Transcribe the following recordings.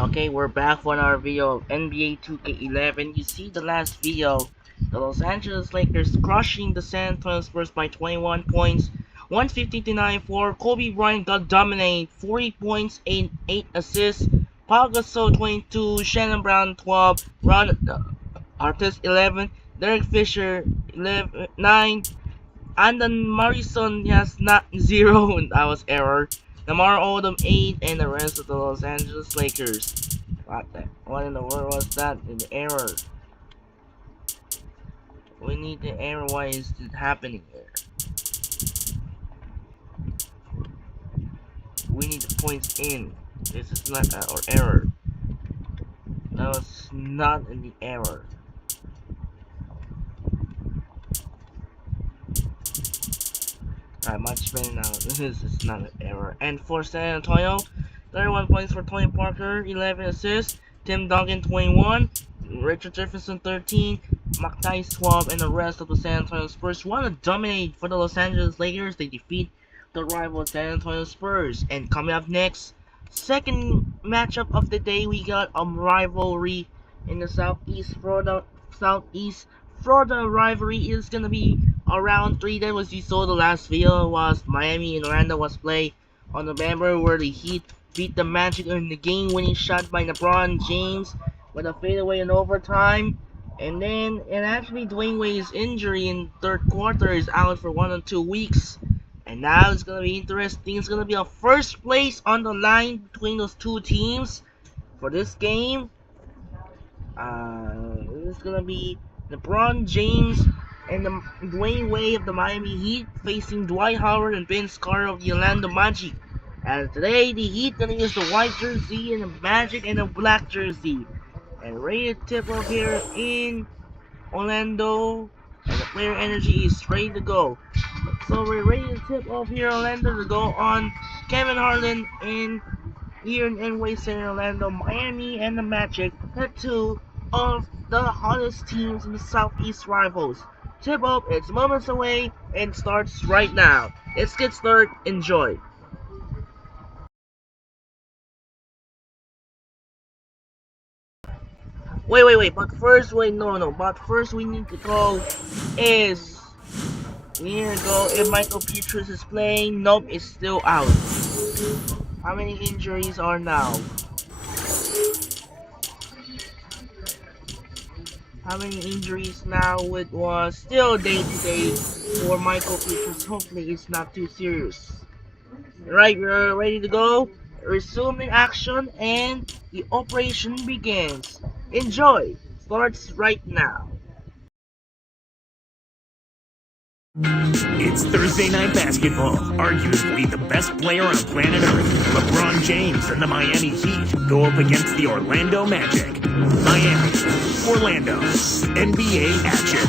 Okay, we're back for another video of NBA 2K11. You see the last video, the Los Angeles Lakers crushing the San Antonio Spurs by 21 points, 150 to 94. Kobe Bryant got dominated, 40 points, 8 assists. Pau Gasol 22, Shannon Brown 12, Ron Artest 11, Derek Fisher 11, 9, and then Morrison has not 0, and that was error. Lamar Odom 8, and the rest of the Los Angeles Lakers. What in the world was that? An error. We need the error. Why is it happening here? We need the points in. This is not or error. No, it's not in the error. Alright, much better now. This is not an error. And for San Antonio, 31 points for Tony Parker, 11 assists. Tim Duncan 21, Richard Jefferson 13, Matisse 12, and the rest of the San Antonio Spurs want to dominate for the Los Angeles Lakers. They defeat the rival San Antonio Spurs. And coming up next, second matchup of the day, we got a rivalry in the Southeast Florida rivalry is gonna be around 3. That was, you saw the last video, was Miami and Orlando was played on November, where the Heat beat the Magic in the game-winning shot by LeBron James with a fadeaway in overtime. And actually Dwayne Wade's injury in third quarter is out for 1 or 2 weeks. And now it's gonna be interesting. It's gonna be a first place on the line between those two teams for this game. It's gonna be LeBron James and the Dwayne Wade of the Miami Heat facing Dwight Howard and Vince Carter of the Orlando Magic. And today, the Heat gonna use the white jersey and the Magic and the black jersey. And ready to tip off here in Orlando, and the player energy is ready to go. So we're ready to tip off here in Orlando to go on Kevin Harlan in here in NY Center, Orlando, Miami, and the Magic. Head two of the hottest teams in the Southeast rivals. Tip off, it's moments away and starts right now. Let's get started. Enjoy. Wait, but first, but first we need to go if Michael Pietrus is playing. Nope, it's still out. How many injuries are now? How many injuries now? It was still day-to-day for Michael Pietrus. Hopefully it's not too serious. Right, we're ready to go. Resuming action and the operation begins. Enjoy. Starts right now. It's Thursday night basketball. Arguably the best player on planet Earth, LeBron James and the Miami Heat go up against the Orlando Magic. Miami, Orlando, NBA action.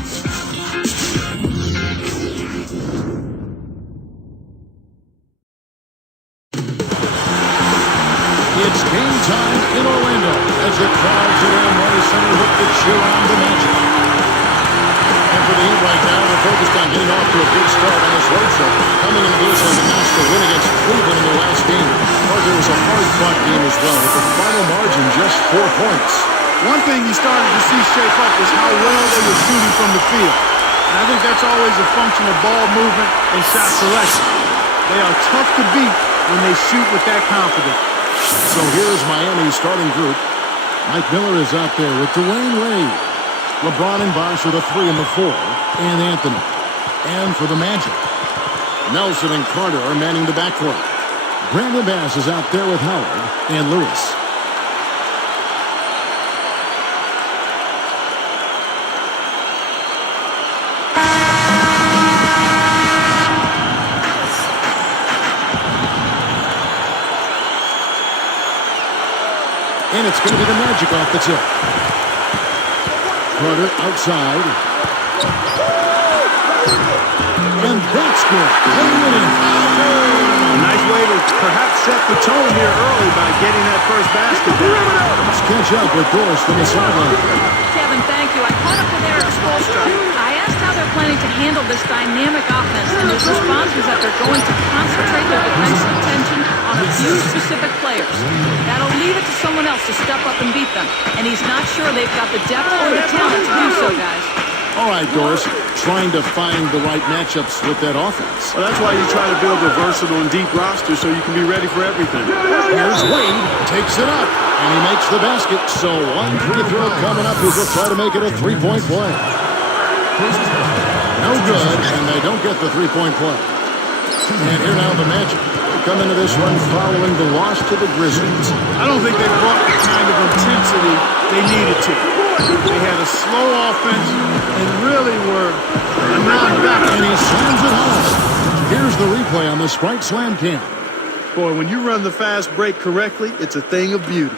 It's game time in Orlando as the crowds around Moore Center look to cheer on the Magic. And for the Heat right now, they're focused on getting off to a good start on this road trip. Coming into this as a notch to win against Cleveland in their last game. Parker, was a hard-fought game as well, with the final margin just 4 points. One thing you started to see shape up was how well they were shooting from the field. And I think that's always a function of ball movement and shot selection. They are tough to beat when they shoot with that confidence. So here's Miami's starting group. Mike Miller is out there with Dwayne Wade. LeBron and Bosh are the 3 and the 4. And Anthony. And for the Magic, Nelson and Carter are manning the backcourt. Brandon Bass is out there with Howard and Lewis. And it's going to be the Magic off the tip. Carter outside. And that's good. A nice way to perhaps set the tone here early by getting that first basket down. Let's catch up with Doris from the sideline. Kevin, thank you. I caught up with Eric Spoelstra. I asked how they're planning to handle this dynamic offense, and his response was that they're going to concentrate their defensive attention on a few specific players. That'll leave it to someone else to step up and beat them. And he's not sure they've got the depth or the talent to do so, guys. All right, Doris, trying to find the right matchups with that offense. Well, that's why you try to build a versatile and deep roster so you can be ready for everything. Here's Wade, takes it up, and he makes the basket. So one free throw coming up as they'll try to make it a three-point play. No good, and they don't get the three-point play. And here now the Magic come into this one following the loss to the Grizzlies. I don't think they brought the kind of intensity they needed to. They had a slow offense and really were a non-back. And he slams it home. Here's the replay on the Sprite Slam Cam. Boy, when you run the fast break correctly, it's a thing of beauty.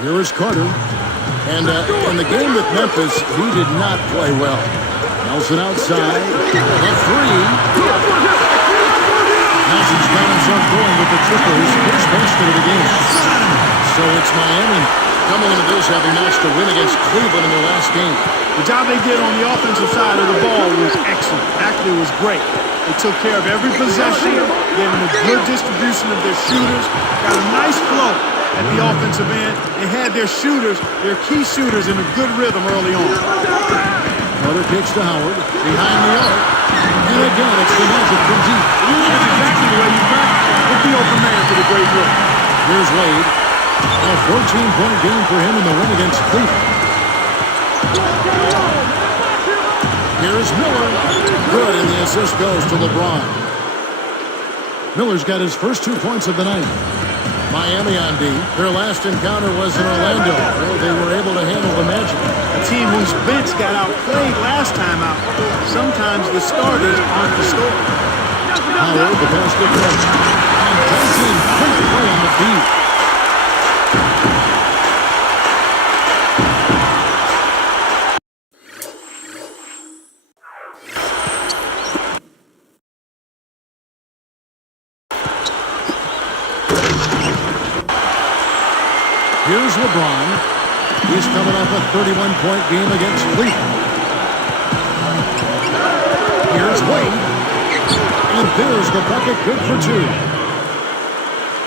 Here is Carter. And in the game with Memphis, he did not play well. Nelson outside. The three. Nelson's got himself going with the triple. His first basket of the game. So it's Miami coming into this having notched a win against Cleveland in their last game. The job they did on the offensive side of the ball was excellent. Actually, it was great. They took care of every possession, gave them a good distribution of their shooters, got a nice flow at the offensive end. They had their shooters, their key shooters, in a good rhythm early on. Carter kicks to Howard, behind the arc. And again, it's the Magic from deep. That's exactly the way you practice. Look the open man for the great look. Here's Wade. A 14-point game for him in the win against Cleveland. Here's Miller. Good, and the assist goes to LeBron. Miller's got his first 2 points of the night. Miami on D. Their last encounter was in Orlando, where they were able to handle the Magic. A team whose bench got outplayed last time out. Sometimes the starters aren't the story. Howard, the basket goes. And Duncan, quick play on the feed. Here's LeBron. He's coming off a 31-point game against Cleveland. Here's Wade. And there's the bucket, good for 2.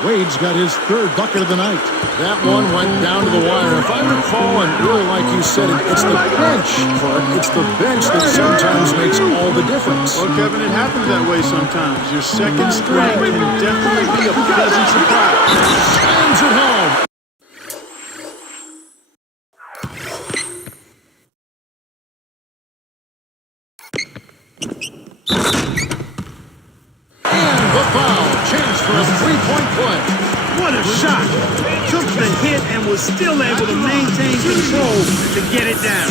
Wade's got his third bucket of the night. That one went down to the wire. If I recall, and really like you said, it's the bench, Clark. It's the bench that sometimes makes all the difference. Well, Kevin, it happens that way sometimes. Your second string can definitely be a pleasant surprise. Slams it home. For a three-point play. What a shot! Took the hit and was still able to maintain control to get it down.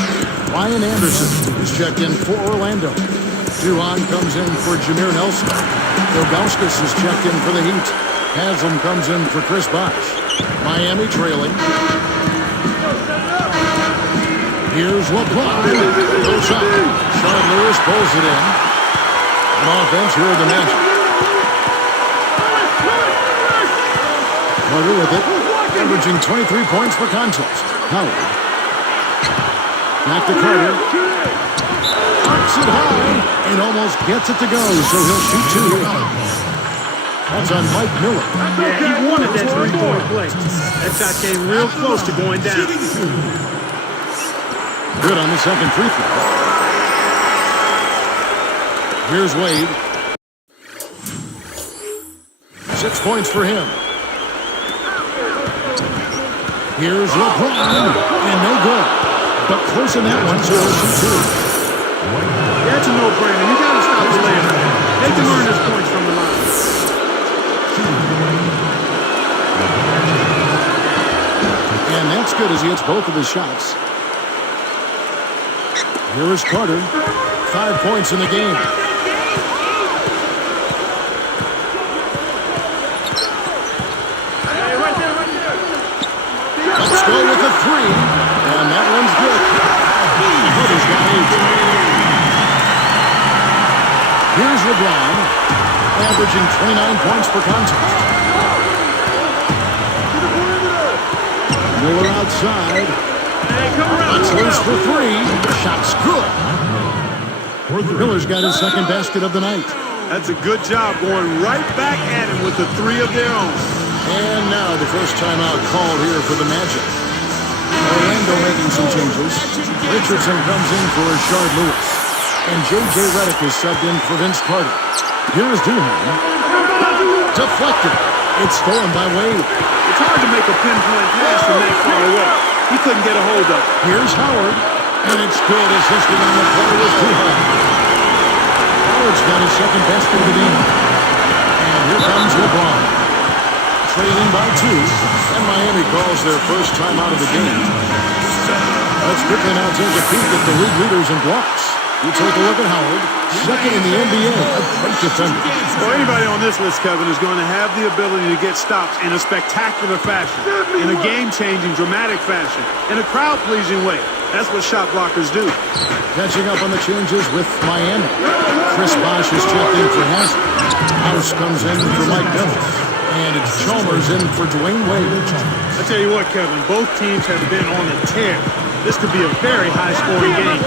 Ryan Anderson is checked in for Orlando. Duran comes in for Jameer Nelson. Ilgauskas is checked in for the Heat. Haslam comes in for Chris Bosh. Miami trailing. Here's LeBron. Goes up. Sean Lewis pulls it in. On offense, here are the Magic. Carter with it, averaging 23 points per contest. Howard. Back to Carter. Arcs it high and almost gets it to go, so he'll shoot 2 here. That's on Mike Miller. Yeah, he wanted that three-point play. That shot came real close to going down. Good on the second free throw. Here's Wade. 6 points for him. Here's LeBron, and no good. But close in that one, so he'll shoot 2. That's a no-brainer. You got to stop the layup. They can earn his points from the line. And that's good as he hits both of his shots. Here is Carter. 5 points in the game. Let's go with a 3, and that one's good. Carter's got 8. Here's LeBron, averaging 29 points per contest. Miller outside. That's loose for three. Shot's good. Miller's got his second basket of the night. That's a good job going right back at him with the three of their own. And now the first timeout called here for the Magic. Orlando making some changes. Richardson comes in for Rashard Lewis. And J.J. Redick is subbed in for Vince Carter. Here's Duhan. Deflected. It's stolen by Wade. It's hard to make a pinpoint pass from that far away. He couldn't get a hold of it. Here's Howard. And it's good. Assisting on the play with Duhan. Howard's got his second basket of the game. And here comes LeBron. Trailing by 2, and Miami calls their first time out of the game. Let's quickly now take a peek at the league leaders in blocks. You take a look at Howard, second in the NBA, a great defender. Well, anybody on this list, Kevin, is going to have the ability to get stops in a spectacular fashion, in a game-changing, dramatic fashion, in a crowd-pleasing way. That's what shot blockers do. Catching up on the changes with Miami. Chris Bosh is checked in for Hazard. House comes in for Mike Douglas. And it's Chalmers in for Dwayne Wade. I tell you what, Kevin, both teams have been on a tear. This could be a very high-scoring game.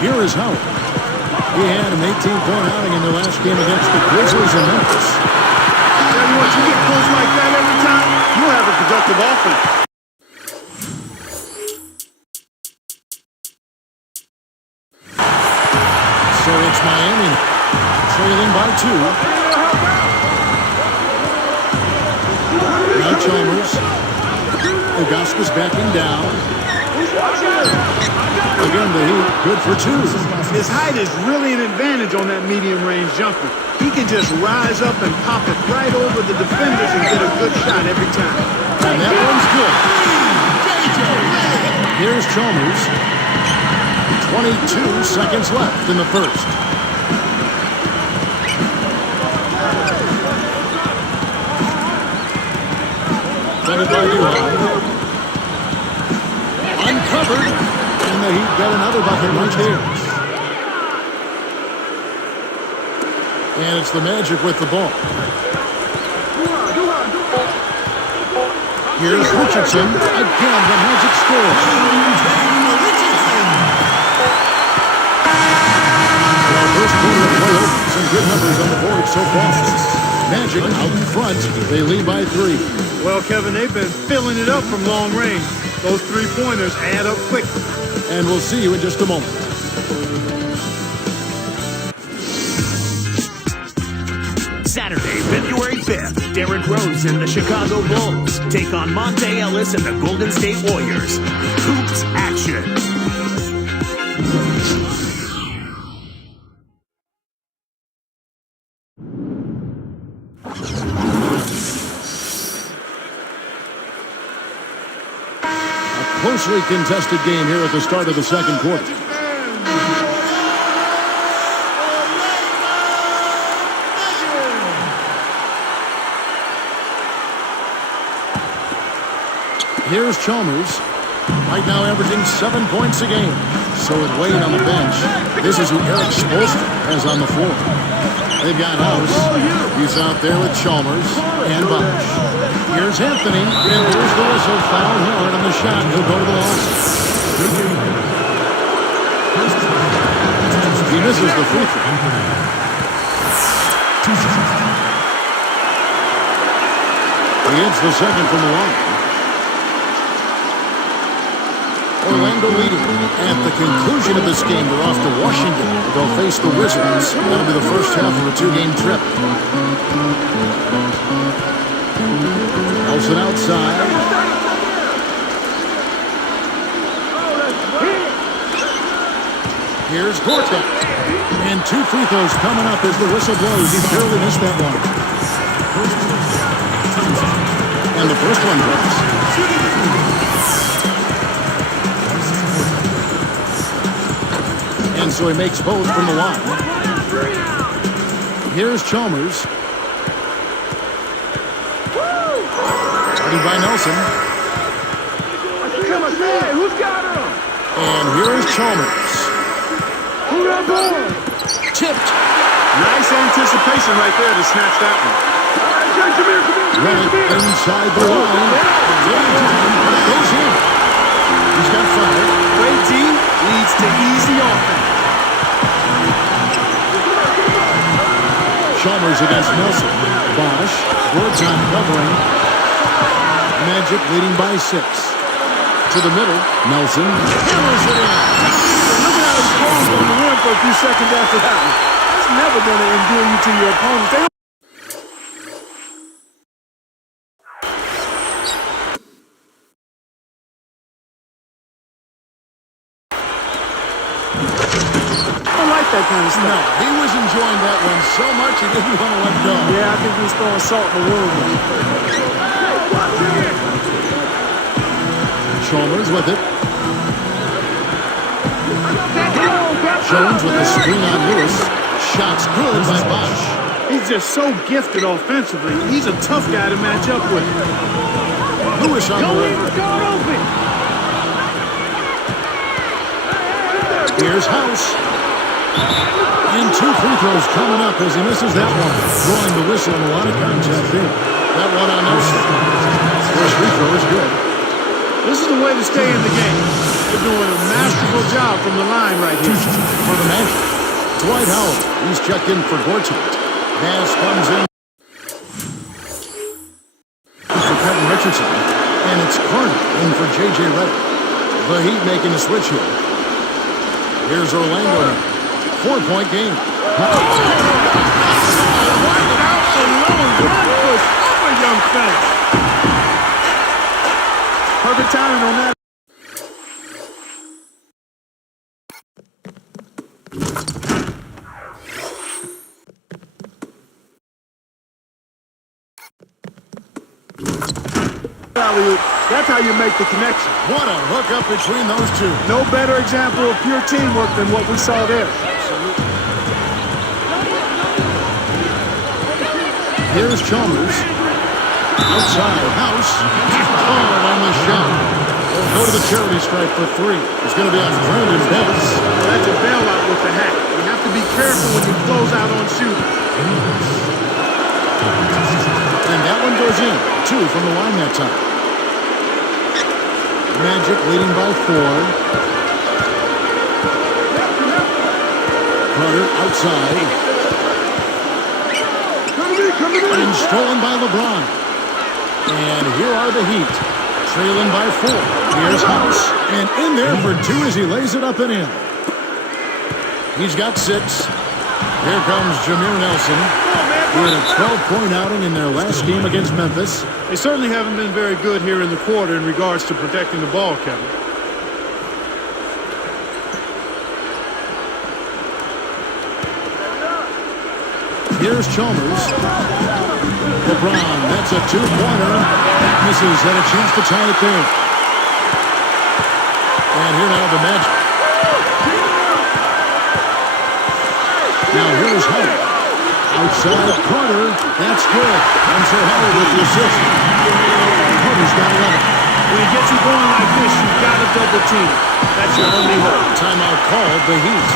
Here is Howard. He had an 18-point outing in their last game against the Grizzlies in Memphis. I tell you what, you get close like that every time, you'll have a productive offense. So it's Miami trailing by 2. Now Chalmers. Augusta's backing down. Again, the Heat, good for 2. His height is really an advantage on that medium-range jumper. He can just rise up and pop it right over the defenders and get a good shot every time. And that one's good. Here's Chalmers. 22 seconds left in the first. By Duhan. Uncovered, and the Heat get another bucket right here. And it's the Magic with the ball. Here's Richardson. Again, the Magic scores. Well, first quarter of play over. Some good numbers on the board so far. Magic out in front. They lead by 3. Well, Kevin, they've been filling it up from long range. Those three-pointers add up quickly. And we'll see you in just a moment. Saturday, February 5th, Derrick Rose and the Chicago Bulls take on Monte Ellis and the Golden State Warriors. Hoops action. Closely contested game here at the start of the second quarter. Here's Chalmers. Right now averaging 7 points a game. So with Wade on the bench, this is who Eric Spoelstra has on the floor. They've got House. He's out there with Chalmers and Bosh. Here's Anthony, and there's the whistle. Foul hard on the shot. He'll go to the line. He misses the free throw. He hits the second from the line. Orlando leading. At the conclusion of this game, they're off to Washington. They'll face the Wizards. That'll be the first half of a 2-game trip. Nelson outside. Here's Gortat. And 2 free throws coming up as the whistle blows. He barely missed that one. And the first one goes. And so he makes both from the line. Here's Chalmers. By Nelson. And here is Chalmers. Tipped. Nice anticipation right there to snatch that one. Run it inside the line. Goes in. He's got 5. Great D leads to easy offense. Chalmers against Nelson. Bosch. Gorton covering. Magic leading by 6. To the middle. Nelson hammers it in. Look at how he froze on the rim for a few seconds after that one. That's never going to endear you to your opponents. I don't like that kind of stuff. No, he was enjoying that one so much he didn't want to let go. Yeah, I think he was throwing salt in the wound. Chalmers with it. Jones with the screen on Lewis. Shots good by Bosch. He's just so gifted offensively. He's a tough guy to match up with. Lewis on the way. Here's House. And 2 free throws coming up as he misses that one. Blowing the whistle and a lot of contact there. That one on Nelson. First free throw is good. This is the way to stay in the game. They're doing a masterful job from the line right here. For the Magic. Dwight Howard. He's checked in for Gortat. Bass comes in for Kevin Richardson. And it's Carter in for J.J. Redick. The Heat making a switch here. Here's Orlando now. 4-point game. Young fella. Perfect timing on that. That's how you make the connection. What a hookup between those two. No better example of pure teamwork than what we saw there. Here's Chalmers. Outside, House. Called on the shot. Go to the charity stripe for 3. It's going to be on Brandon Bass. That's a bailout with the hat. You have to be careful when you close out on shooting. And that one goes in. 2 from the line that time. Magic leading by 4. Carter outside. And stolen by LeBron. And here are the Heat. Trailing by 4. Here's House. And in there for 2 as he lays it up and in. He's got 6. Here comes Jameer Nelson. He had a 12-point outing in their last game against Memphis. They certainly haven't been very good here in the quarter in regards to protecting the ball, Kevin. Here's Chalmers. LeBron, that's a 2-pointer. Misses, had a chance to tie it there. And here now the Magic. Now here's Howard. Outside Carter. That's good. And so Howard with the assist. Carter's got 11. When he gets you going like this, you've got to double team. That's your only hope. Timeout called the Heat.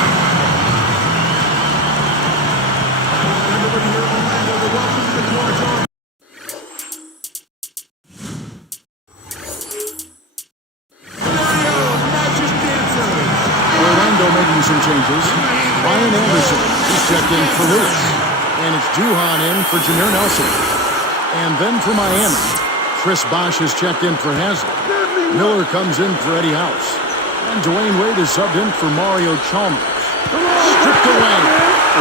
Orlando making some changes. Ryan Anderson is checked in for Lewis. And it's Duhan in for Jameer Nelson. And then for Miami, Chris Bosh is checked in for Haslem. Miller comes in for Eddie House. And Dwayne Wade is subbed in for Mario Chalmers. Stripped away.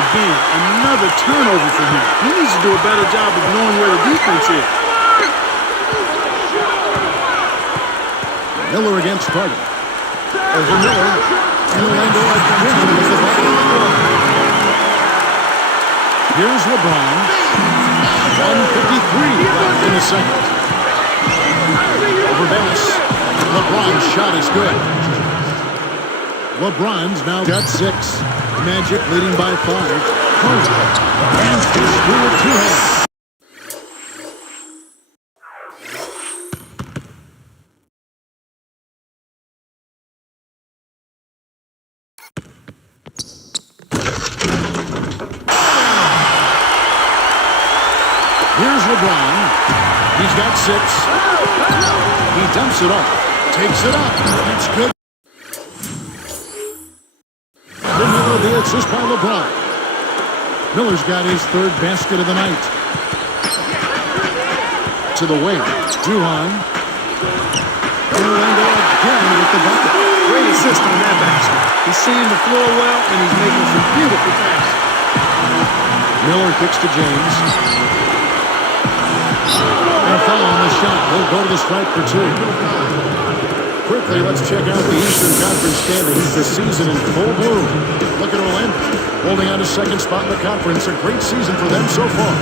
Again, another turnover for him. He needs to do a better job of knowing where the defense is. Miller against Carter. Over Miller. And Orlando again with the ball. Here's LeBron. 1:53 left in the second. Over Bass. LeBron's shot is good. LeBron's now got 6. Magic leading by 5. Carter. And fish through with 2 hands. Here's LeBron. He's got 6. He dumps it off. Takes it up. That's good. Another the assist by LeBron. Miller's got his 3rd basket of the night. To the wing. Duhan. Orlando again with the bucket. Great assist on that basket. He's seeing the floor well, and he's making some beautiful passes. Miller kicks to James. And a foul on the shot. He'll go to the stripe for 2. Quickly, let's check out the Eastern Conference standings this season in full bloom. Look at Orlando, holding on to 2nd spot in the conference. A great season for them so far.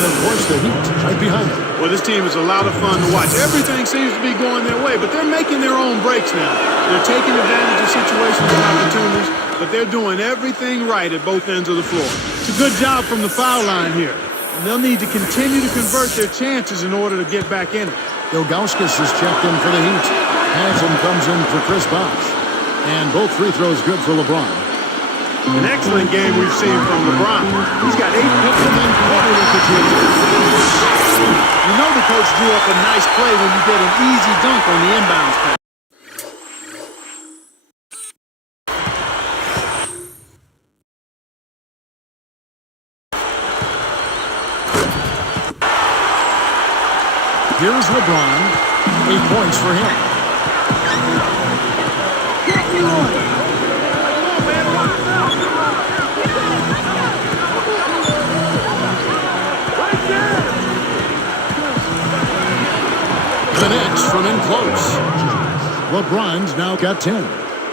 And, of course, the Heat right behind them. Well, this team is a lot of fun to watch. Everything seems to be going their way, but they're making their own breaks now. They're taking advantage of situations and opportunities, but they're doing everything right at both ends of the floor. It's a good job from the foul line here. And they'll need to continue to convert their chances in order to get back in it. Ilgauskas is checked in for the Heat. Hansen comes in for Chris Bosh. And both free throws good for LeBron. An excellent game we've seen from LeBron. He's got 8 points and then quarter with the team. You know the coach drew up a nice play when you get an easy dunk on the inbounds pass. Here's LeBron. 8 points for him. The next from in close. LeBron's now got 10.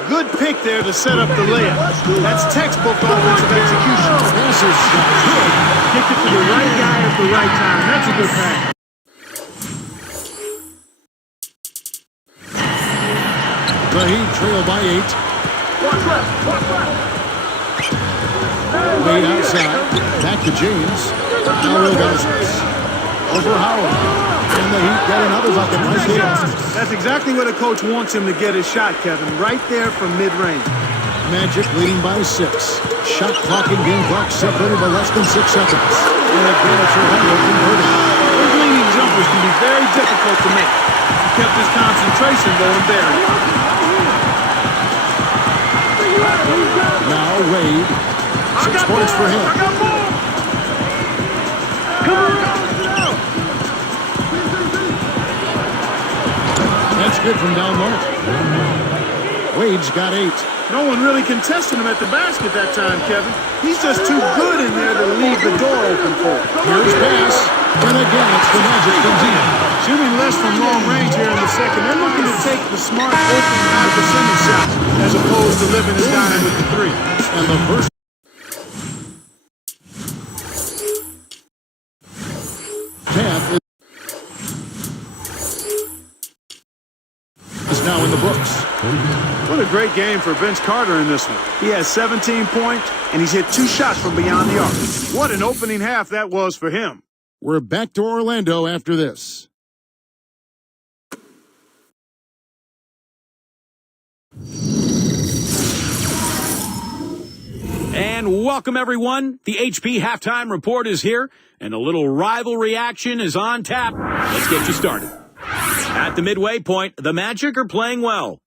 Good pick there to set up the layup. That's textbook offensive execution. This is good. Kicked it to the right guy at the right time. That's a good pass. The Heat trail by 8. Way outside. Back to James. Now Ilgauskas. Over Howard. And the Heat get another bucket right here. That's exactly where the coach wants him to get his shot, Kevin. Right there from mid-range. Magic leading by 6. Shot clock and game clock separated by less than 6 seconds. And advantage Orlando converted. Those leading jumpers can be very difficult to make. He kept his concentration going there. Now Wade. 6 points for him. That's good from down low. Wade's got 8. No one really contested him at the basket that time, Kevin. He's just too good in there to leave the door open for him. Here's pass. And again, it's the Magic continue. Shooting less from long range here in the second. They're looking to take the smart, open, high percentage shots as opposed to living and dying with the 3. And the first half is now in the books. What a great game for Vince Carter in this one. He has 17 points, and he's hit 2 shots from beyond the arc. What an opening half that was for him. We're back to Orlando after this. And welcome, everyone. The HP Halftime Report is here, and a little rivalry action is on tap. Let's get you started. At the midway point, the Magic are playing well.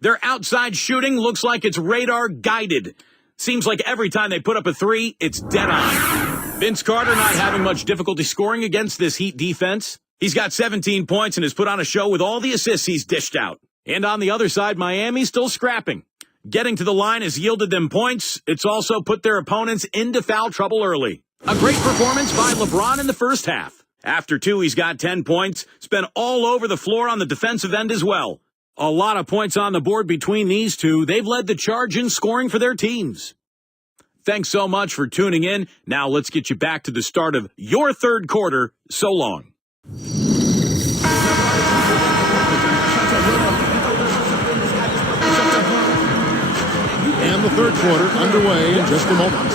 Their outside shooting looks like it's radar-guided. Seems like every time they put up a 3, it's dead on. Vince Carter not having much difficulty scoring against this Heat defense. He's got 17 points and has put on a show with all the assists he's dished out. And on the other side, Miami's still scrapping. Getting to the line has yielded them points. It's also put their opponents into foul trouble early. A great performance by LeBron in the first half. After 2, he's got 10 points. Spent all over the floor on the defensive end as well. A lot of points on the board between these two. They've led the charge in scoring for their teams. Thanks so much for tuning in. Now let's get you back to the start of your third quarter. So long. And the third quarter underway in just a moment.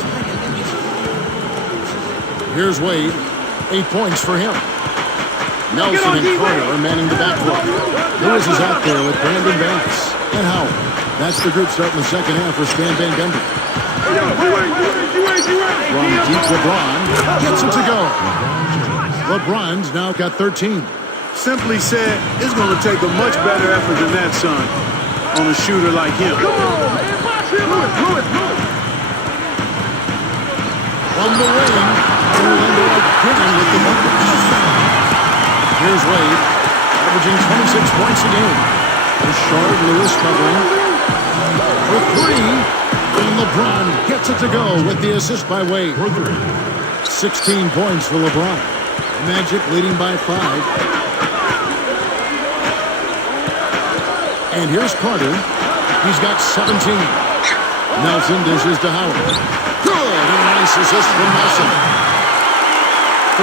Here's Wade. 8 points for him. Nelson and Carter are manning the backcourt. Lewis is out there with Brandon Banks and Howard. That's the group starting the second half for Stan Van Gundy. From deep, LeBron gets it to go. LeBron's now got 13. Simply said, it's going to take a much better effort than that, son, on a shooter like him. From the wing, Orlando again with the buckets. Here's Wade, averaging 26 points a game. Rashard Lewis covering for three, and LeBron gets it to go with the assist by Wade. 16 points for LeBron. Magic leading by 5. And here's Carter. He's got 17. Nelson dishes to Howard. Good, and a nice assist from Nelson.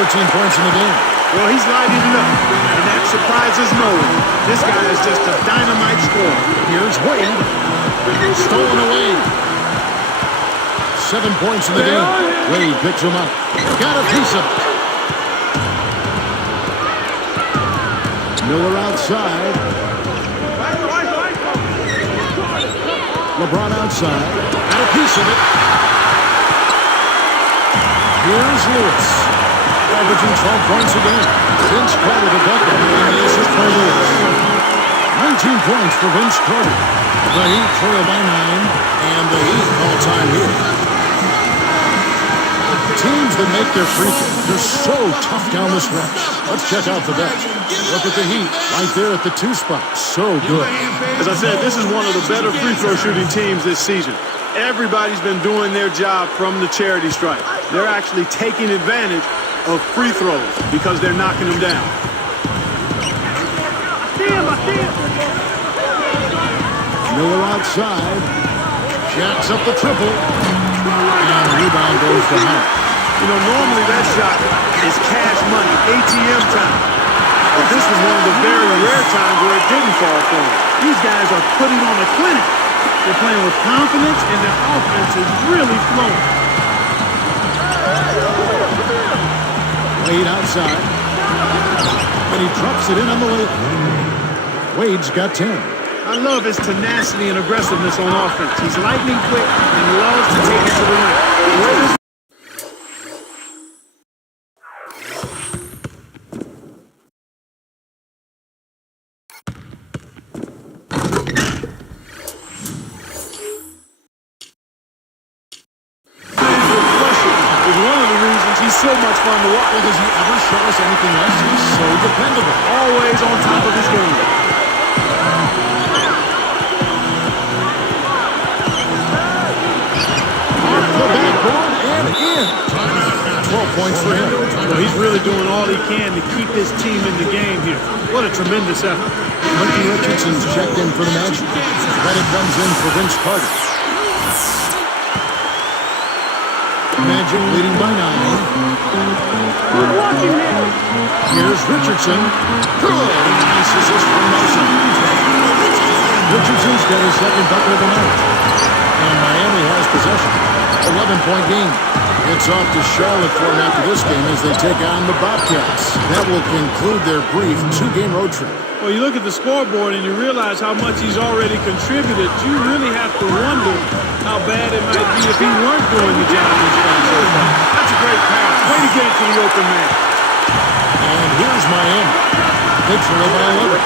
13 points in the game. Well, he's lighting it up, and that surprises no one. This guy is just a dynamite scorer. Here's Wade. Stolen away. 7 points in the game. Wade picks him up. Got a piece of it. Miller outside. LeBron outside. Got a piece of it. Here's Lewis. Averaging 12 points a game. Vince Carter the bucket, and the assist by Lewis. 19 points for Vince Carter. The Heat trail by 9, and the Heat all-time here. Teams that make their free throw, they're so tough down the stretch. Let's check out the bench. Look at the Heat right there at the 2 spot. So good. As I said, this is one of the better free throw shooting teams this season. Everybody's been doing their job from the charity stripe. They're actually taking advantage of free throws because they're knocking them down. Miller outside. Jacks up the triple. And the rebound goes to Howard. You know, normally that shot is cash money, ATM time. But this was one of the very rare times where it didn't fall for them. These guys are putting on a clinic. They're playing with confidence, and their offense is really flowing. Wade outside. And he drops it in on the way. Wade's got 10. I love his tenacity and aggressiveness on offense. He's lightning quick and loves to take it to the rim. So much fun to watch. Well, does he ever show us anything else? He's so dependable. Always on top of his game. Off the backboard and in. 12 points for him. Well, he's really doing all he can to keep his team in the game here. What a tremendous effort. Ricky Richardson's checked in for the Magic. Credit comes in for Vince Carter. Magic leading by 9. Here's Richardson. Good. Nice assist from Nelson. Richardson's got his second bucket of the night. And Miami has possession. 11-point game. It's off to Charlotte for them after this game as they take on the Bobcats. That will conclude their brief 2-game road trip. Well, you look at the scoreboard and you realize how much he's already contributed. You really have to wonder how bad it might be if he weren't doing the job he's done so far. That's a great pass. Way to get it to the open man. And here's Miami. They trail by 11.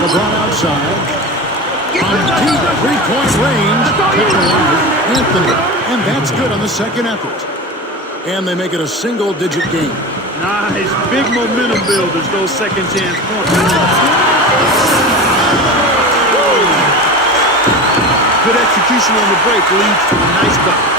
LeBron outside. On deep three-point range. Picked alive. Anthony. And that's good on the second effort. And they make it a single-digit game. Nice. Big momentum builders, those second chance points. Good execution on the break leads to a nice bucket.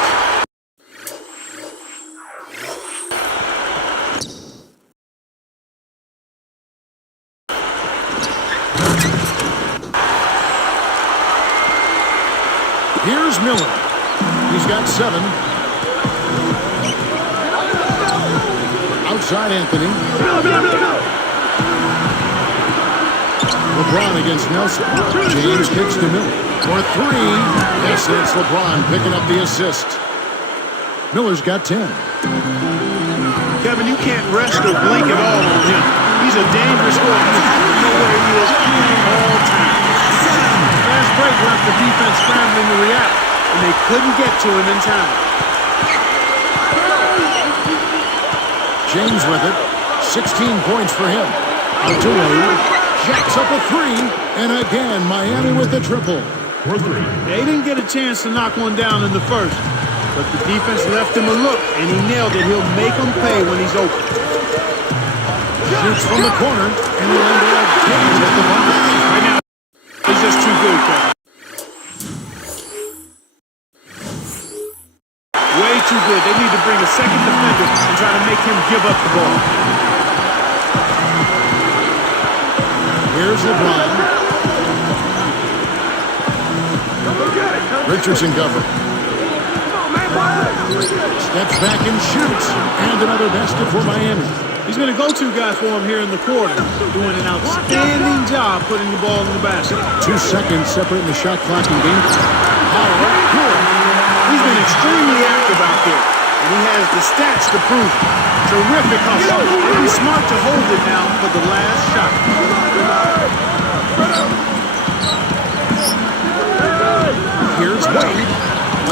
Here's Miller. He's got 7. Outside Anthony. LeBron against Nelson. James kicks to Miller. For 3. Yes, it's LeBron picking up the assist. Miller's got 10. Kevin, you can't rest or blink at all on him. He's a dangerous scorer. You have to know where he is at all times. Last break left the defense scrambling to react, and they couldn't get to him in time. James with it. 16 points for him. Out to Wade. Jacks up a three. And again, Miami with the triple. For three. They didn't get a chance to knock one down in the first. But the defense left him a look, and he nailed it. He'll make them pay when he's open. Shoots from the corner. And Orlando obtains at the ball. Right now, he's just too good, Kevin. Way too good. They need to bring a second defender and try to make him give up the ball. Here's LeBron. Richardson covered. Steps back and shoots. And another basket for Miami. He's been a go-to guy for him here in the quarter, doing an outstanding job putting the ball in the basket. 2 seconds separating the shot clock and game. He's been extremely active out there, and he has the stats to prove it. Terrific hustle. He'll be smart to hold it now for the last shot. Here's Wade.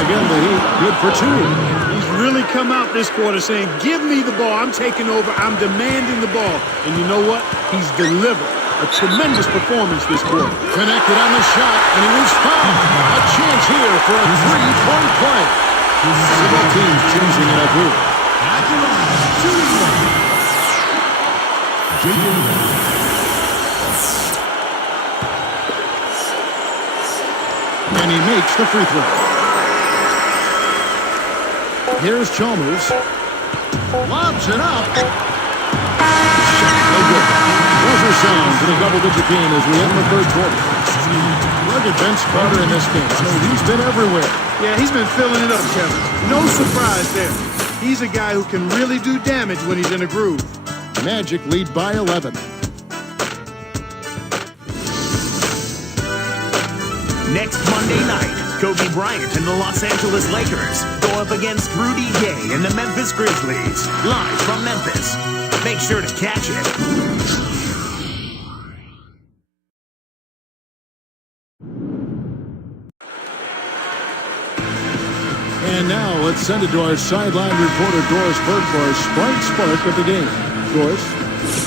Again, the Heat, good for 2. He's really come out this quarter saying, give me the ball. I'm taking over. I'm demanding the ball. And you know what? He's delivered. A tremendous performance this quarter. Connected on the shot, and he was fouled. A chance here for a three-point play. Several teams choosing it up here. And he makes the free throw. Here's Chalmers. Lobs it up. Shot no good. Buzzer sounds in a double-digit game as we end the third quarter. Rugged Vince Carter in this game. I mean, he's been everywhere. Yeah, he's been filling it up, Kevin. No surprise there. He's a guy who can really do damage when he's in a groove. Magic lead by 11. Next Monday night, Kobe Bryant and the Los Angeles Lakers go up against Rudy Gay and the Memphis Grizzlies. Live from Memphis. Make sure to catch it. And now let's send it to our sideline reporter, Doris Burke, for our Sprite Spark of the game. Doris?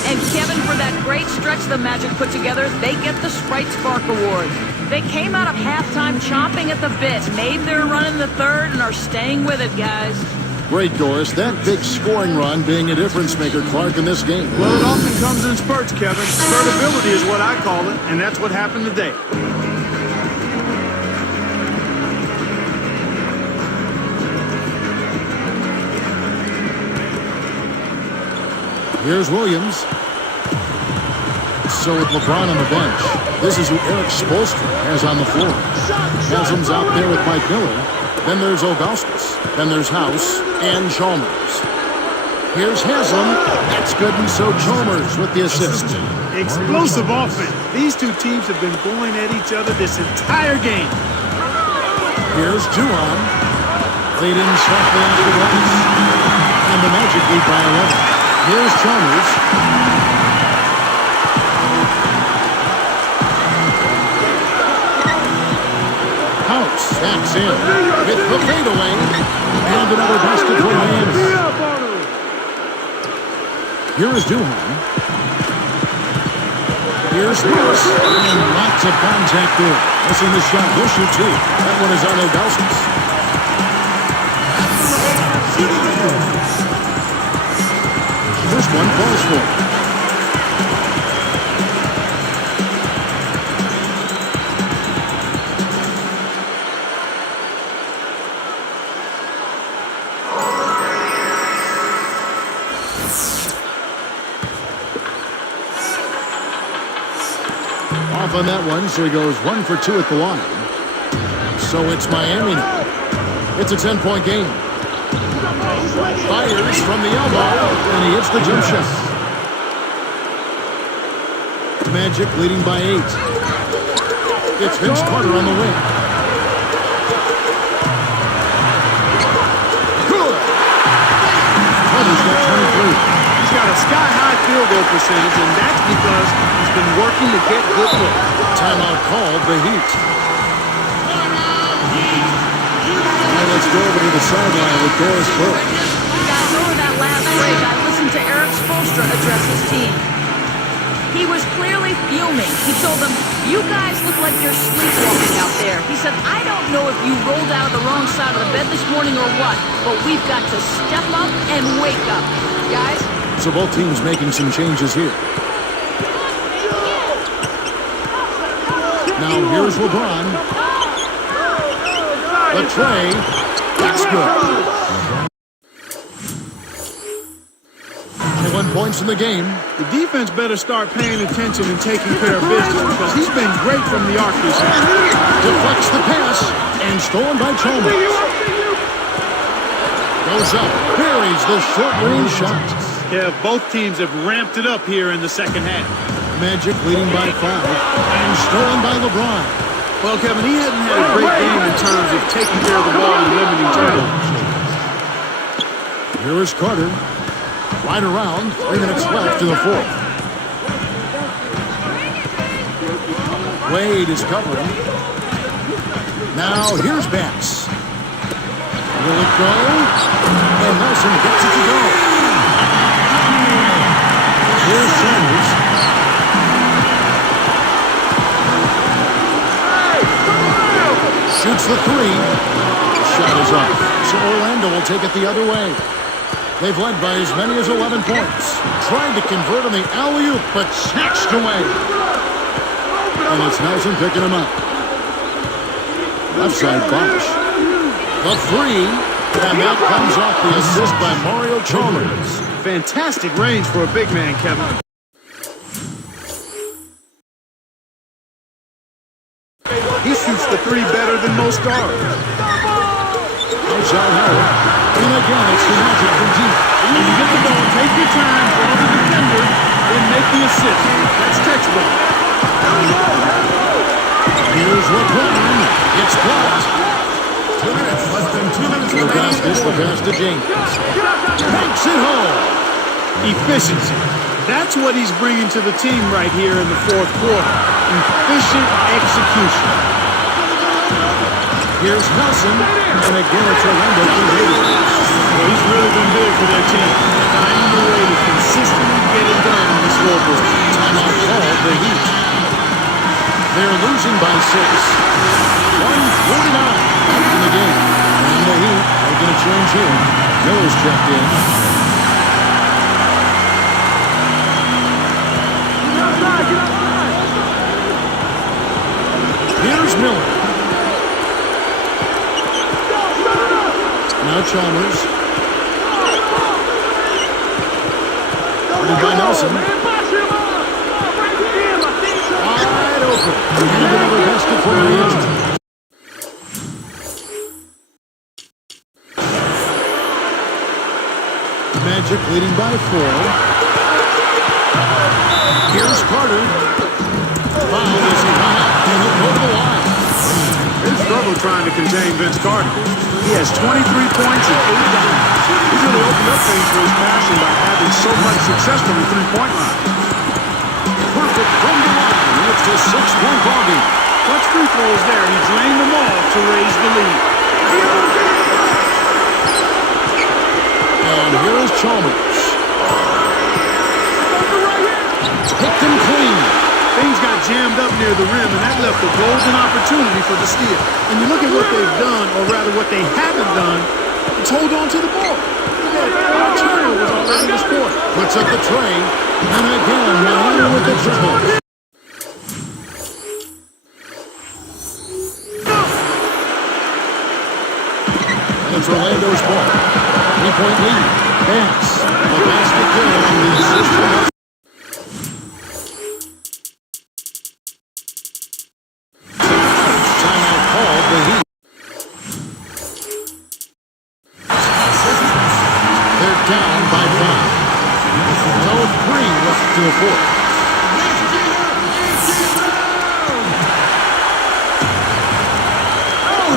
And Kevin, for that great stretch the Magic put together, they get the Sprite Spark Award. They came out of halftime chomping at the bit, made their run in the third, and are staying with it, guys. Great, Doris. That big scoring run being a difference maker, Clark, in this game. Well, it often comes in spurts, Kevin. Spurtability is what I call it, and that's what happened today. Here's Williams. So with LeBron on the bench, this is who Eric Spoelstra has on the floor. Haslam's out there with Mike Miller. Then there's Ilgauskas. Then there's House and Chalmers. Here's Haslam. That's good, and so Chalmers with the assist. Explosive offense. These two teams have been going at each other this entire game. Here's Duran. Laid in softly off the glass. And the Magic lead by 11. Here's Chalmers. House stacks in with the fadeaway. And another basket for Miami. Here is Duhan. Here's Lewis. And lots of contact there. Missing the shot. He'll shoot two. That one is on Ilgauskas. First one falls for. Off on that one, so he goes 1 for 2 at the line. So it's Miami now. It's a 10-point game. Fires from the elbow, and he hits the jump shot. Magic leading by 8. It's Vince Carter on the wing. Good. Carter's got 23. He's got a sky-high field goal percentage, and that's because he's been working to get good looks. Timeout called, the Heat. Now let's go over to the sideline with Doris Burke. Guys, over that last break, I listened to Eric team. He was clearly fuming. He told them, "You guys look like you're sleepwalking out there." He said, "I don't know if you rolled out of the wrong side of the bed this morning or what, but we've got to step up and wake up. Guys?" So both teams making some changes here. Now here's LeBron. The tray. That's good. 21 points in the game. The defense better start paying attention and taking care of business because he's been great from the arc this year. Deflects the pass and stolen by Chalmers. Goes up, buries the short-range shot. Yeah, both teams have ramped it up here in the second half. Magic leading by 5 and stolen by LeBron. Well, Kevin, he hasn't had a great game in terms of taking care of the ball and limiting turnovers. Here is Carter. Right around, 3 minutes left in the fourth. Wade is covering. Now here's Bass. Will it go? And Nelson gets it to go. Here's Sanders. Shoots the 3. The shot is off. So Orlando will take it the other way. They've led by as many as 11 points. Tried to convert on the alley-oop, but snatched away. And it's Nelson picking him up. Left side Bosch. The 3. And that comes off the assist by Mario Chalmers. Fantastic range for a big man, Kevin. He shoots the 3 better than most guards. Ozell Harrell. And again, it's the Magic from deep. When you get the ball, take your time, draw the defender, then make the assist. That's textbook. Here's LeBron. It's blocked. 2 minutes, less than 2 minutes remaining. The pass to James. Takes it home. Efficiency. That's what he's bringing to the team right here in the fourth quarter. Efficient execution. Here's Nelson. And again, it's Orlando. Well, he's really been big for their team. Finding a way to consistently get it done in the scoreboard. Timeout called the Heat. They're losing by 6. 1:49 left in the game. And the Heat making a change here. Miller's checked in. Here's Miller. Now Chalmers. Guarded by Nelson. Wide open. And another basket for Miami. Magic leading by 4. Here's Carter. Foul as he hung up and he'll go to the line. They struggle trying to contain Vince Carter. He has 23 points and 8 dimes. He's really opened up things for his passing by having so much success from the three-point line. Perfect from the line. It's a 6-point ball game. Clutch free throws there. He drained them all to raise the lead. And here is Chalmers. Picked him clean. Things got jammed up near the rim, and that left a golden opportunity for the steal. And you look at what they've done, or rather what they haven't done, it's hold on to the ball. Look at that. Turnovers already this quarter. Puts up the tray. And again, Miami with the triple. It's Orlando's ball. 3-point lead. Bass. A basket good on the assist. Timeout called the Heat. They're down by 5. 1:03 left to the fourth.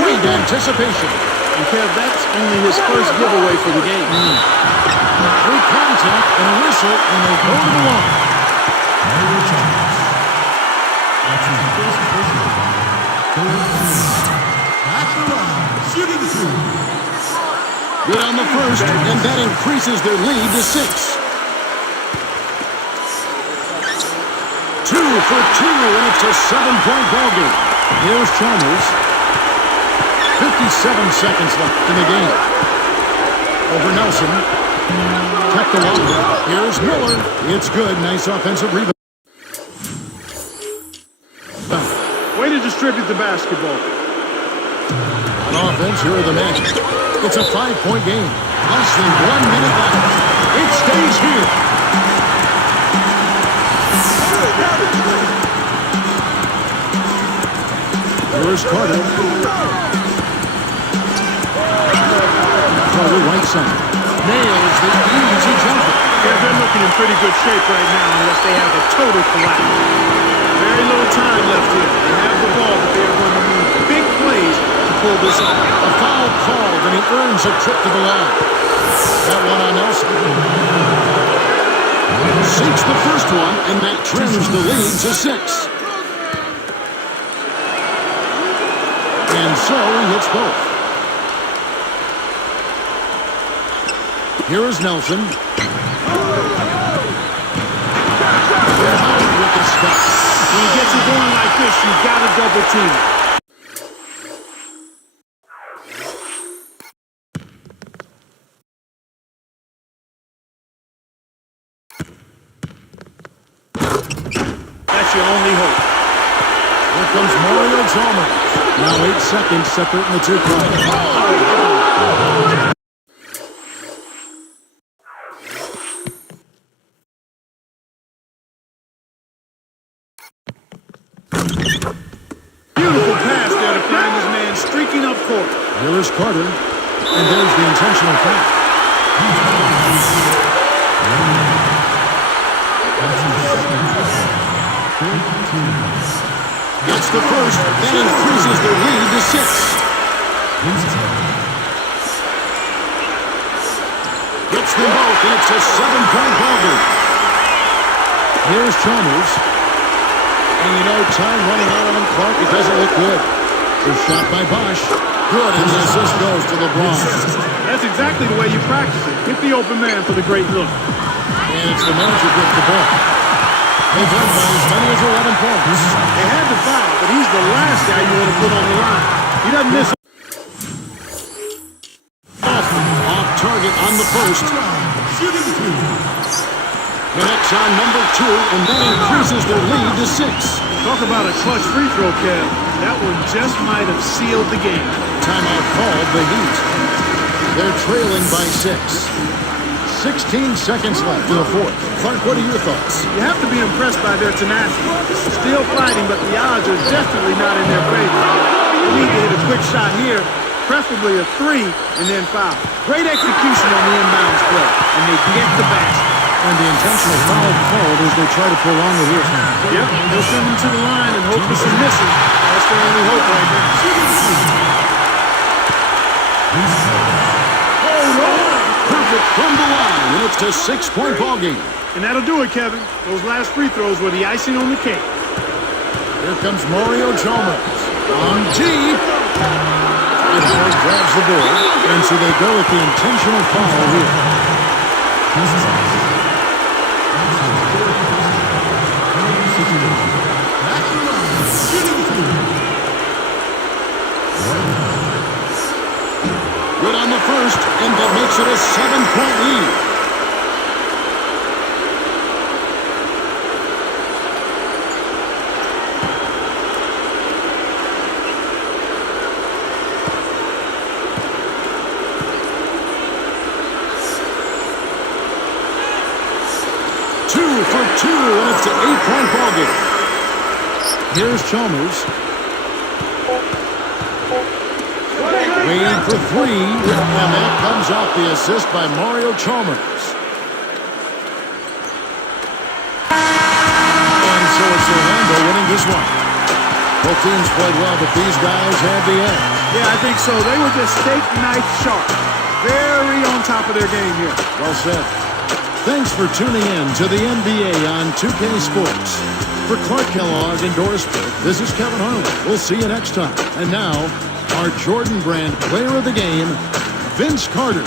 Great anticipation. And Kev, that's only his first giveaway for the game. Free contact and a whistle, and they go to the line. Good on the first, and that increases their lead to 6. 2 for 2, and it's a 7-point ball game. Here's Chalmers. 57 seconds left in the game. Over Nelson. Kept the lock. Here's Miller. It's good. Nice offensive rebound. Way to distribute the basketball. On offense, here are the Magic. It's a 5-point game. Less than 1 minute left. It stays here. Here's Carter. Carter right side. Nails the easy jumper. Yeah, they're looking in pretty good shape right now unless they have a total collapse. Very little time left here. They have the ball, but they are going to need big plays to pull this off. A foul called, and he earns a trip to the line. That one on Nelson. Sinks the first one, and that trims the lead to 6. And so he hits both. Here is Nelson. Howard with the stop. When he gets it going like this, you've got to double team it. That's your only hope. Here comes Mario Chalmers. Now 8 seconds separating the two players. Beautiful pass there to find this man streaking up court. Here is Carter, and there's the intentional foul. Gets the first, that increases their lead to 6. Gets them both, and it's a 7-point ball game. Here's Chalmers. And you know, time running out on Clark, it doesn't look good. The shot by Bosch. Good, and the assist goes to LeBron. That's exactly the way you practice it. Hit the open man for the great look. And it's the Magic with the ball. They've won by as many as 11 points. They had the foul, but he's the last guy you want to put on the line. He doesn't miss. Off target on the post. Connects on number 2, and that increases their lead to 6. Talk about a clutch free throw, Kev. That one just might have sealed the game. Timeout called the Heat. They're trailing by 6. 16 seconds left in the fourth. Clark, what are your thoughts? You have to be impressed by their tenacity. Still fighting, but the odds are definitely not in their favor. They need to hit a quick shot here, preferably a 3, and then foul. Great execution on the inbounds play, and they get the basket. And the intentional foul called as they try to prolong it here. Yep, they'll send them to the line and hope for some misses. That's their only hope right now. Hold on! Perfect from the line, and it's a 6-point ball game. And that'll do it, Kevin. Those last free throws were the icing on the cake. Here comes Mario Chalmers. On G. And Howard grabs the board, and so they go with the intentional foul here. Good on the first, and that makes it a 7-point lead. Two for 2, and it's an 8-point ball game. Here's Chalmers. Wade for 3, and that comes off the assist by Mario Chalmers. And so it's Orlando winning this one. Both teams played well, but these guys had the edge. Yeah, I think so. They were just steak knife sharp. Very on top of their game here. Well said. Thanks for tuning in to the NBA on 2K Sports. For Clark Kellogg and Doris Burke, this is Kevin Harlan. We'll see you next time. And now, our Jordan Brand player of the game, Vince Carter.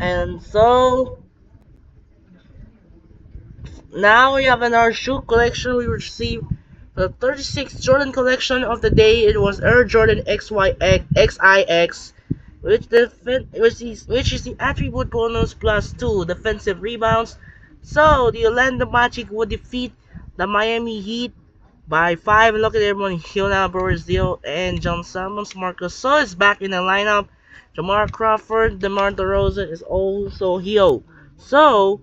And so now we have in our shoe collection we received the 36 Jordan collection of the day. It was Air Jordan XIX, which is the attribute bonus plus 2 defensive rebounds. So the Orlando Magic would defeat the Miami Heat by 5. And look at everyone here now. Brazil and John Salmons. Marcus So is back in the lineup. Jamar Crawford, DeMar DeRozan is also here. So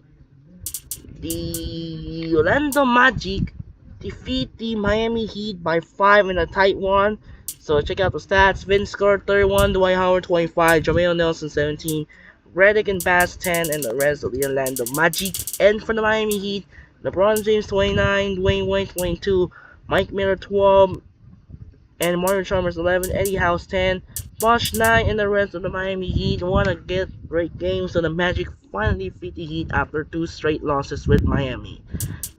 the Orlando Magic defeat the Miami Heat by 5 in a tight one. So check out the stats. Vince Carter 31, Dwight Howard 25, Jameer Nelson 17, Redick and Bass 10, and the rest of the Orlando Magic. And for the Miami Heat, LeBron James 29, Dwayne Wade 22, Mike Miller 12, and Mario Chalmers 11, Eddie House 10, Bosh 9, and the rest of the Miami Heat won a great game. So the Magic finally defeat the Heat after 2 straight losses with Miami.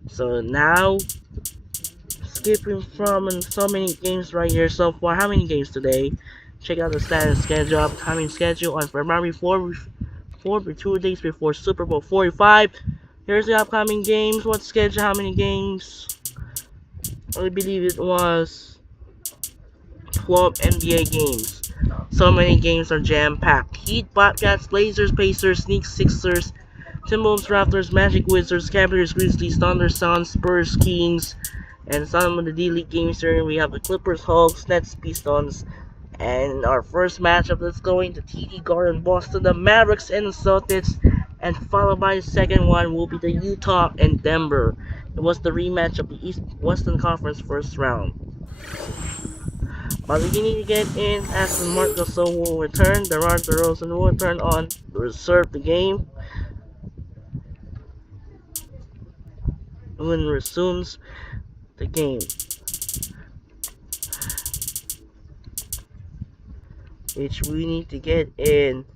So now, skipping from so many games right here so far. How many games today? Check out the status schedule, upcoming schedule on February 4, 2 days before Super Bowl 45. Here's the upcoming games. What schedule? How many games? I believe it was 12 NBA games. So many games are jam-packed. Heat, Bobcats, Blazers, Pacers, Knicks, Sixers, Timberwolves, Raptors, Magic, Wizards, Cavaliers, Grizzlies, Thunder, Suns, Spurs, Kings, and some of the D-League games here. We have the Clippers, Hawks, Nets, Pistons, and our first matchup that's going to TD Garden, Boston, the Mavericks and the Celtics, and followed by the second one will be the Utah and Denver. It was the rematch of the East Western Conference first round. But we need to get in as Marc Gasol will return. DeMar DeRozan will return on to reserve the game when resumes the game, which we need to get in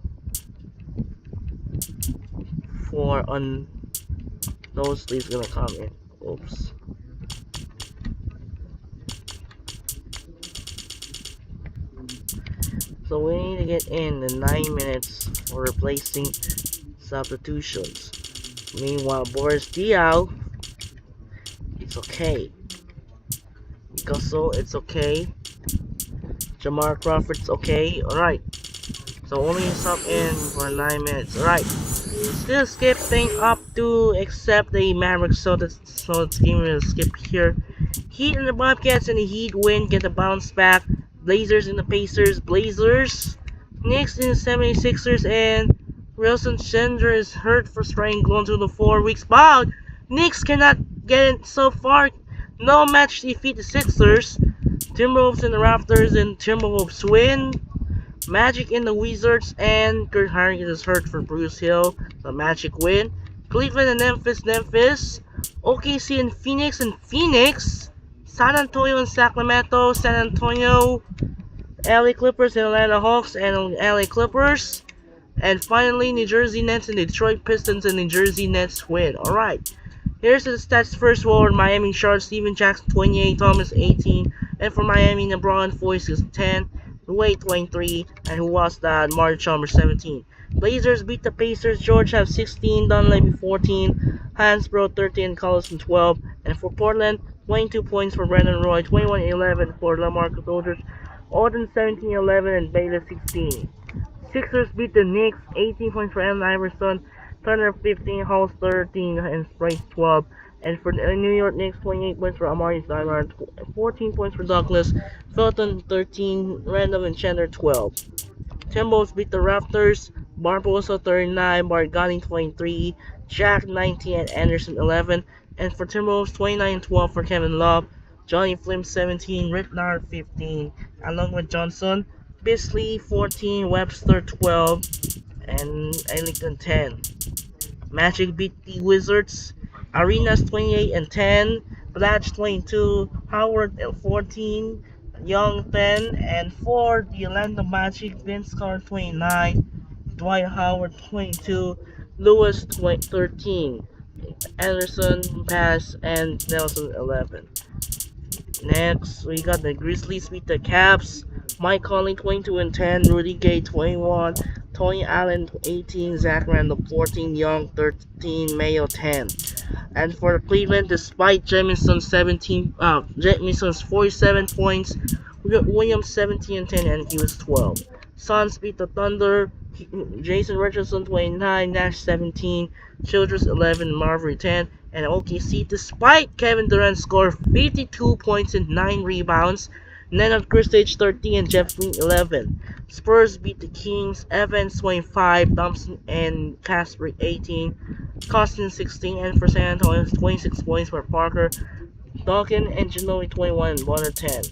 for on those leads gonna come in. Oops. So we need to get in the 9 minutes for replacing substitutions. Meanwhile, Boris Diaw, it's okay. Gasol, it's okay. Jamar Crawford, it's okay. Alright. So only sub in for 9 minutes. Alright. Still skip thing up to except the Mavericks, so let's give me a skip here. Heat and the Bobcats and the Heat win, get the bounce back. Blazers and the Pacers, Blazers. Knicks and the 76ers, and Wilson Chandler is hurt for spraying going through the 4 weeks. But Knicks cannot get it so far. No match defeat the Sixers. Timberwolves and the Raptors, and Timberwolves win. Magic and the Wizards, and Kurt Harrington is hurt for Bruce Hill. The Magic win. Cleveland and Memphis. OKC and Phoenix. San Antonio and Sacramento. San Antonio. LA Clippers and Atlanta Hawks and LA Clippers. And finally, New Jersey Nets and Detroit Pistons, and New Jersey Nets win. Alright. Here's the stats first for Miami: Charlotte, Steven Jackson 28, Thomas 18, and for Miami, LeBron 46, 10, Wade 23, and who was that? Mario Chalmers 17. Blazers beat the Pacers. George have 16, Dunleavy 14, Hansbrough 13, Collison 12, and for Portland, 22 points for Brandon Roy, 21-11 for LaMarcus Aldridge, Auden 17-11, and Baylor 16. Sixers beat the Knicks, 18 points for Allen Iverson, Turner 15, Hall 13, and Sprice 12. And for the New York Knicks, 28 points for Amari Stoudemire, 14 points for Douglas, Felton 13, Randall and Chandler 12. Timberwolves beat the Raptors, Barbosa 39, Bargani 23, Jack 19, and Anderson 11. And for Timberwolves, 29-12 for Kevin Love, Johnny Flynn 17, Rick Nard 15, along with Johnson, Bisley 14, Webster 12, and Ellington 10. Magic beat the Wizards, Arenas 28-10, Blatch 22, Howard 14, Young 10, and for the Orlando Magic, Vince Carter 29, Dwight Howard 22, Lewis 13, Anderson Pass, and Nelson 11. Next, we got the Grizzlies beat the Cavs, Mike Conley 22-10, Rudy Gay 21, Tony Allen 18, Zach Randall 14, Young 13, Mayo 10. And for Cleveland, despite Jamison's 47 points, we got Williams 17 and 10, and he was 12. Suns beat the Thunder. Jason Richardson 29, Nash 17, Childress 11, Marbury 10, and OKC, despite Kevin Durant scored 52 points and 9 rebounds, Nenad Kristic 13 and Jeff Green 11. Spurs beat the Kings, Evans 25, Thompson and Casper 18, Costin 16, and for San Antonio 26 points for Parker, Duncan and Ginobili 21 and 1 and 10.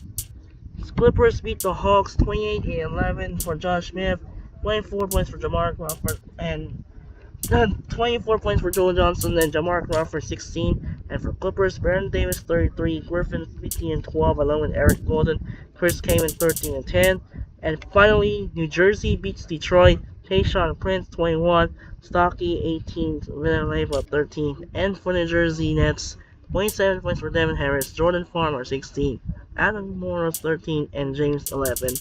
Clippers beat the Hawks 28 and 11 for Josh Smith, 24 points for Jamar Crawford, and 24 points for Joe Johnson, and Jamar Crawford 16. And for Clippers, Baron Davis 33, Griffin 15 and 12, along with Eric Gordon, Chris Kaman 13 and 10. And finally, New Jersey beats Detroit, Tayshaun Prince 21, Stockey 18, Villanova 13. And for New Jersey Nets, 27 points for Devin Harris, Jordan Farmer 16, Adam Morris 13, and James 11,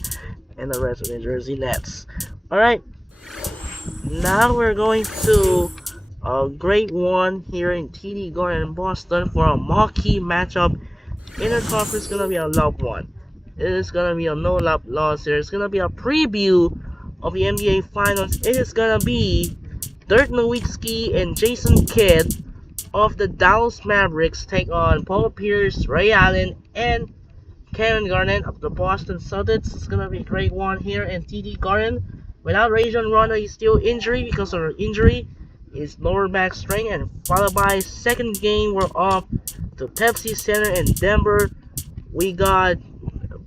and the rest of the New Jersey Nets. Alright, now we're going to a great one here in TD Garden in Boston for a marquee matchup. Interconference is going to be a love one. It is going to be a no-love loss here. It's going to be a preview of the NBA Finals. It is going to be Dirk Nowitzki and Jason Kidd of the Dallas Mavericks take on Paul Pierce, Ray Allen, and Kevin Garnett of the Boston Celtics. It's going to be a great one here in TD Garden. Without Rajon Rondo, he's still injured because of her injury. His lower back strain, and followed by second game, we're off to Pepsi Center in Denver. We got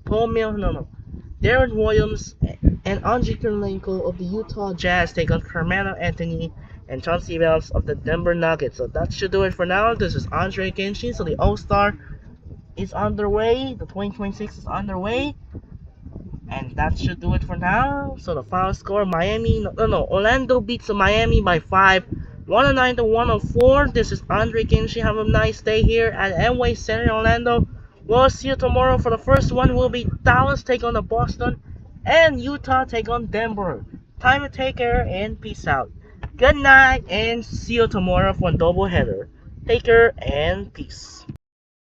Darren Williams and Andre Kirilenko of the Utah Jazz take on Carmelo Anthony and Chauncey Billups of the Denver Nuggets. So that should do it for now. This is Andre Genshin. So the All-Star is underway. The 2026 is underway. And that should do it for now. So the final score, Orlando beats Miami by 5, 109-104. This is Andre Genshin. Have a nice day here at Amway Center in Orlando. We'll see you tomorrow. For the first one will be Dallas take on the Boston, and Utah take on Denver. Time to take care and peace out. Good night and see you tomorrow for a doubleheader. Take care and peace.